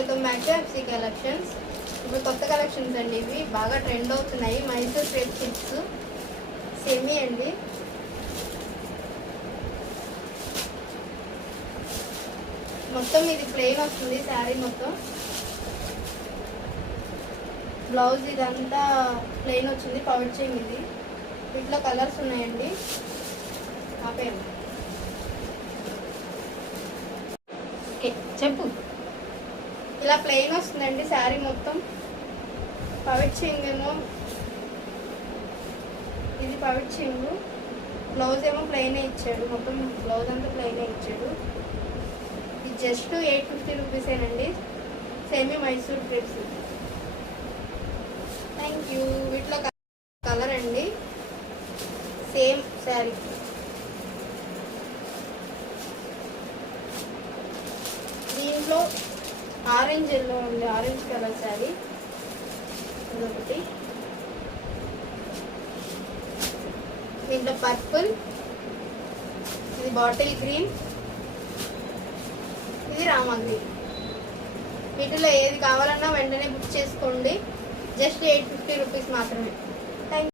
Welcome back to FC collections. ఇప్పుడు కొత్త collections అండి, ఇవి బాగా ట్రెండ్ అవుతున్నాయి. మైసూర్ క్రేప్ చిప్స్ సెమీ అండి. మొత్తం ఇది ప్లెయిన్ వస్తుంది శారీ మొత్తం. బ్లౌజ్ ఇదంతా ప్లెయిన్ వచ్చింది, పౌచ్ ఇది. వీటిలో కలర్స్ ఉన్నాయండి. ఆపేయండి. ఓకే చెప్పు. ఇలా ప్లెయిన్ వస్తుందండి శారీ మొత్తం. పవిట్ చెంగు ఏమో, ఇది పవిట్ చెంగు. బ్లౌజ్ ఏమో ప్లెయినే ఇచ్చాడు, మొత్తం బ్లౌజ్ అంతా ప్లెయినే ఇచ్చాడు. ఇది జస్ట్ 850 రూపీసేనండి. Semi Mysore crepes. Thank you. వీటిలో కలర్ అండి, సేమ్ శారీ. దీంట్లో ఆరెంజ్ ఎల్లో ఉంది, ఆరెంజ్ కలర్ శారీ ఇదొకటి. దీంట్లో పర్పుల్, ఇది బాటిల్ గ్రీన్, ఇది రామా గ్రీన్. వీటిలో ఏది కావాలన్నా వెంటనే బుక్ చేసుకోండి. జస్ట్ 850 రూపీస్ మాత్రమే.